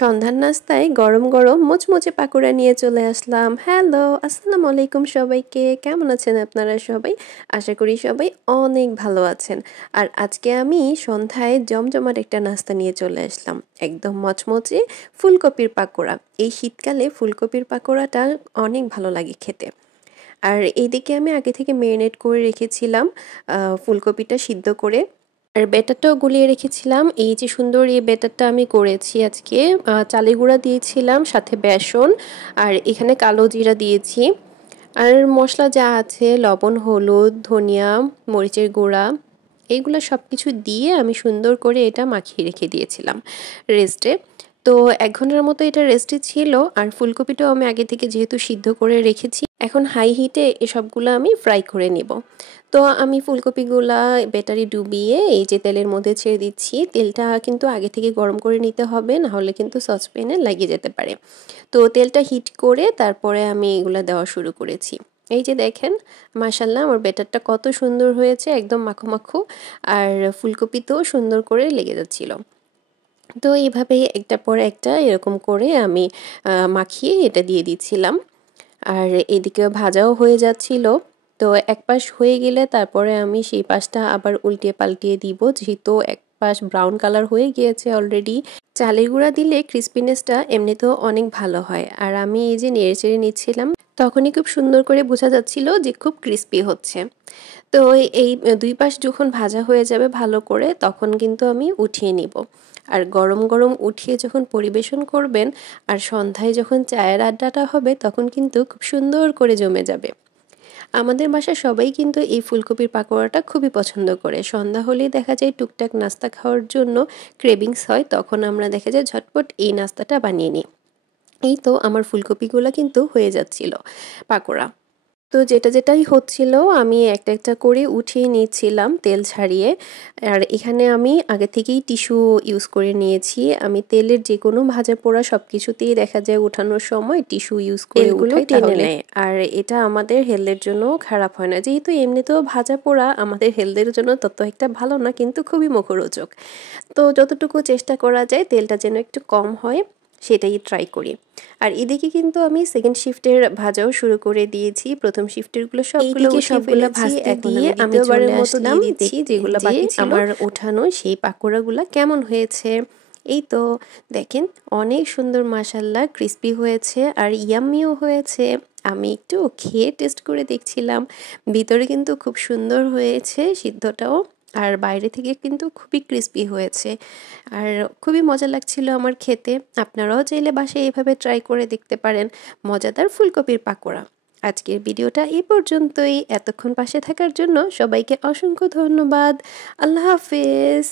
সন্ধ্যার নাস্তায় গরম গরম মুচমুচে পাকোড়া নিয়ে চলে আসলাম। হ্যালো, আসসালামু আলাইকুম সবাইকে। কেমন আছেন আপনারা সবাই? আশা করি সবাই অনেক ভালো আছেন। আর আজকে আমি সন্ধ্যায় জমজমাট একটা নাস্তা নিয়ে চলে আসলাম। একদম মচমচে ফুলকপির পাকোড়া। এই শীতকালে ফুলকপির পাকোড়াটা অনেক ভালো লাগে খেতে। আর এইদিকে আমি আগে থেকে মেরিনেট করে রেখেছিলাম ফুলকপিটা সিদ্ধ করে। আর ব্যাটারটাও গুলিয়ে রেখেছিলাম। এই যে সুন্দর এই ব্যাটারটা আমি করেছি আজকে। চালের গুঁড়া দিয়েছিলাম, সাথে বেসন, আর এখানে কালো জিরা দিয়েছি। আর মশলা যা আছে লবণ, হলুদ, ধনিয়া, মরিচের গুঁড়া, এইগুলো সব কিছু দিয়ে আমি সুন্দর করে এটা মাখিয়ে রেখে দিয়েছিলাম রেস্টে। তো 1 ঘন্টার মতো এটা রেস্টে ছিল। আর ফুলকপিটাও আমি আগে থেকে যেহেতু সিদ্ধ করে রেখেছি, এখন হাই হিটে এসবগুলো আমি ফ্রাই করে নিব। তো আমি ফুলকপিগুলা ব্যাটারে ডুবিয়ে এই যে তেলের মধ্যে ছেড়ে দিচ্ছি। তেলটা কিন্তু আগে থেকে গরম করে নিতে হবে, না হলে কিন্তু সসপ্যানে লাগিয়ে যেতে পারে। তো তেলটা হিট করে তারপরে আমি এগুলা দেওয়া শুরু করেছি। এই যে দেখেন, মাশাআল্লাহ আমার ব্যাটারটা কত সুন্দর হয়েছে, একদম মাখো মাখো। আর ফুলকপিতেও সুন্দর করে লেগে যাচ্ছিল। তো এইভাবেই একটার পর একটা এরকম করে আমি মাখিয়ে এটা দিয়ে দিচ্ছিলাম। আর এদিকে ভাজাও হয়ে যাচ্ছিল। তো এক পাশ হয়ে গেলে তারপরে আমি সেই পাশটা আবার উল্টিয়ে পাল্টিয়ে দিব, যেহেতু এক পাশ ব্রাউন কালার হয়ে গিয়েছে অলরেডি। চালের গুঁড়া দিলে ক্রিস্পিনেসটা এমনিতেও অনেক ভালো হয়। আর আমি এই যে নেড়ে চেড়ে নিচ্ছিলাম, তখনই খুব সুন্দর করে বোঝা যাচ্ছিল যে খুব ক্রিস্পি হচ্ছে। তো এই 2 পাশ যখন ভাজা হয়ে যাবে ভালো করে, তখন কিন্তু আমি উঠিয়ে নিব। আর গরম গরম উঠিয়ে যখন পরিবেশন করবেন, আর সন্ধ্যায় যখন চায়ের আড্ডাটা হবে, তখন কিন্তু খুব সুন্দর করে জমে যাবে। আমাদের বাসায় সবাই কিন্তু এই ফুলকপির পাকোড়াটা খুবই পছন্দ করে। সন্ধ্যা হলেই দেখা যায় টুকটাক নাস্তা খাওয়ার জন্য ক্রেভিংস হয়, তখন আমরা দেখা যায় ঝটপট এই নাস্তাটা বানিয়ে নিই। এই তো আমার ফুলকপিগুলো কিন্তু হয়ে যাচ্ছিল পাকোড়া। তো যেটাই হচ্ছিল আমি একটা একটা করে উঠিয়ে নিচ্ছিলাম তেল ছাড়িয়ে। আর এখানে আমি আগে থেকেই টিস্যু ইউজ করে নিয়েছি। আমি তেলের যে কোনো ভাজা পোড়া সব কিছুতেই দেখা যায় উঠানোর সময় টিস্যু ইউজ করে উঠাই, টেনে নেয়। আর এটা আমাদের হেলথের জন্য খারাপ হয় না, যেহেতু এমনিতেও ভাজা পোড়া আমাদের হেলথের জন্য তত একটা ভালো না, কিন্তু খুবই মুখরোচক। তো যতটুকু চেষ্টা করা যায় তেলটা যেন একটু কম হয় সেটাই ট্রাই করি। আর এদিকে কিন্তু আমি সেকেন্ড শিফটের ভাজাও শুরু করে দিয়েছি। প্রথম শিফটেরগুলো সবগুলো ভাজতে দিয়ে আমি দ্বিতীয়বারের মতো দিয়ে দিচ্ছি যেগুলো বাকি ছিল আমার ওঠানো সেই পাকোড়াগুলো কেমন হয়েছে। এই তো দেখেন, অনেক সুন্দর মাশাআল্লাহ ক্রিস্পি হয়েছে আর ইয়াম্মিও হয়েছে। আমি একটু খেয়ে টেস্ট করে দেখছিলাম, ভিতরে কিন্তু খুব সুন্দর হয়েছে সিদ্ধটাও, আর বাইরে থেকে কিন্তু খুবই ক্রিস্পি হয়েছে। আর খুবই মজা লাগছিল আমার খেতে। আপনারাও চাইলে বাসায় এভাবে ট্রাই করে দেখতে পারেন মজাদার ফুলকপির পাকোড়া। আজকের ভিডিওটা এই পর্যন্তই। এতক্ষণ পাশে থাকার জন্য সবাইকে অসংখ্য ধন্যবাদ। আল্লাহ হাফেজ।